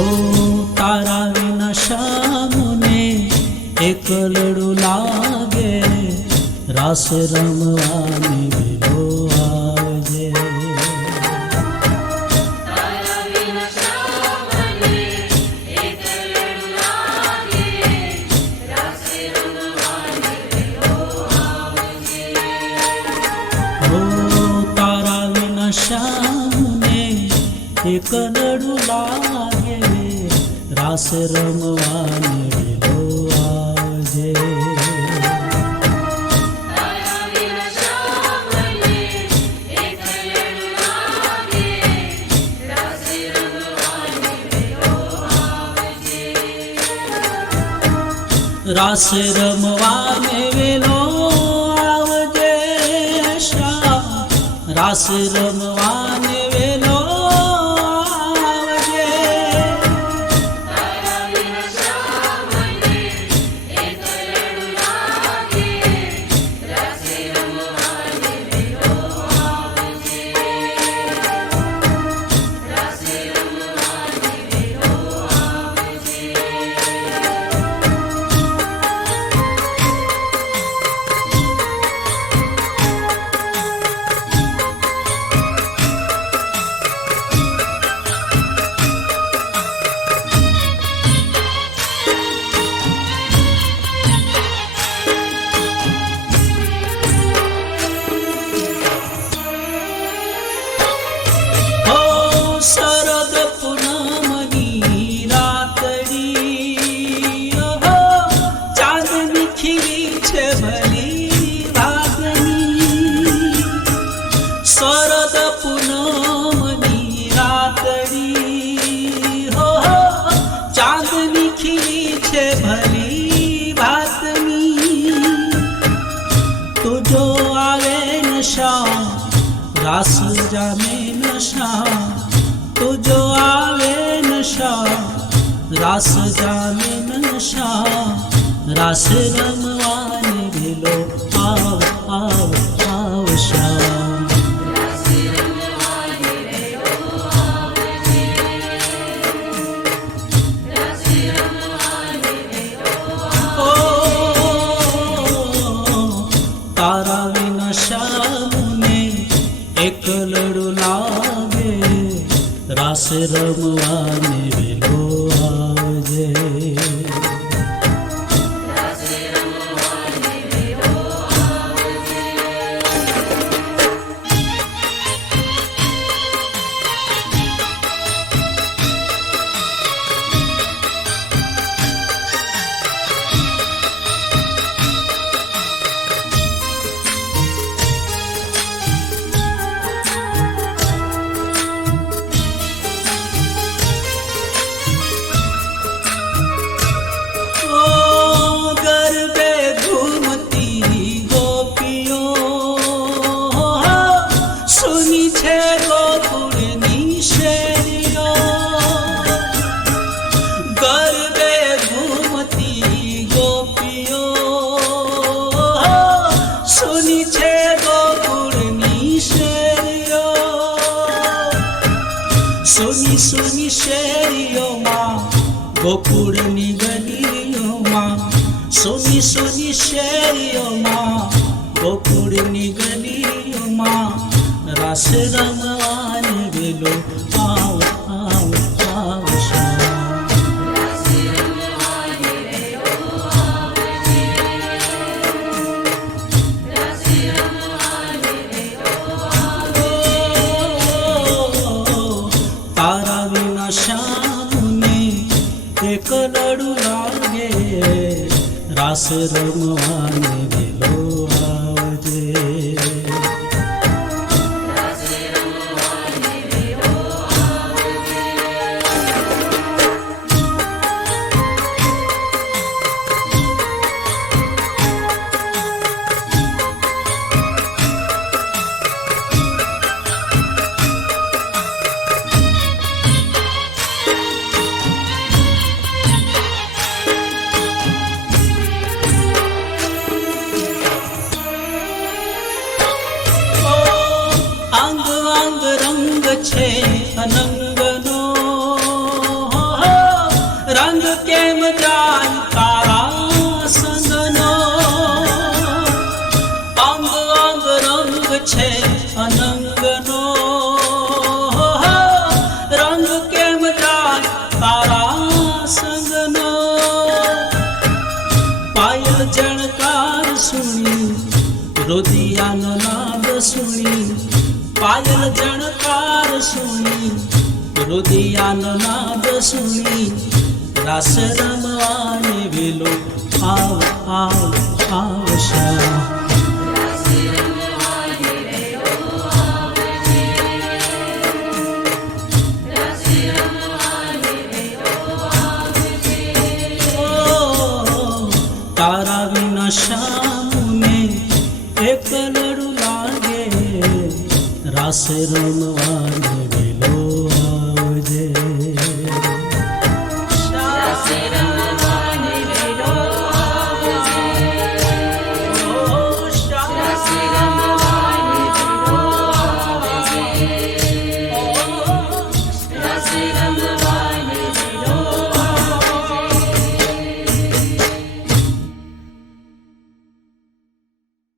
ઓ તારા વિના શામને એકલડું લાગે, રાસ રમવાની વેલો આવજે. તારા વિના શામને એકલડું લાગે, રાસ રમવાની વેલો આવજે. રાસ રમવાને વેલો આવજે શ્યામ, રાસ રમવાને વેલો આવજે. શરદ પૂનમની રાતડી, ચાંદની ખીલી છે ભલી વાગની. શરદ પૂનમની રાતડી, ચાંદની ખીલી છે ભલી ભાતની. તુજો આવે નશા, રાસ જામે નશા, તુજો આવે નશા, રાસ જામે નશા. રાસ રમવાને વેલો આવ આવ આવ શ્યામ. ઓ તારા વિના શામને એકલડું લાગે, રાસ રમવાને વેલો આવજે. સુની સુની શેરીઓમાં, ગોકુળની ગલીઓમાં, સુની સુની શેરીઓમાં, ગોકુળની ગલીઓમાં. રાસ રમવાને વેલો આવ આવ આવ શ્યામ. તારા વિના શામને એકલડું લાગે, રાસ રમવાને વેલો આવજે. પાયલ જણકાર સુણી રુદિયાનો નાદ સુણી પાયલ જણકાર સુણી રુદિયાનો નાદ સુણી રાસ રમવાને વેલો આવ આવ આવ શ્યામ તારા વિના શ્યામને એકલડું લાગે રાસ રમવાને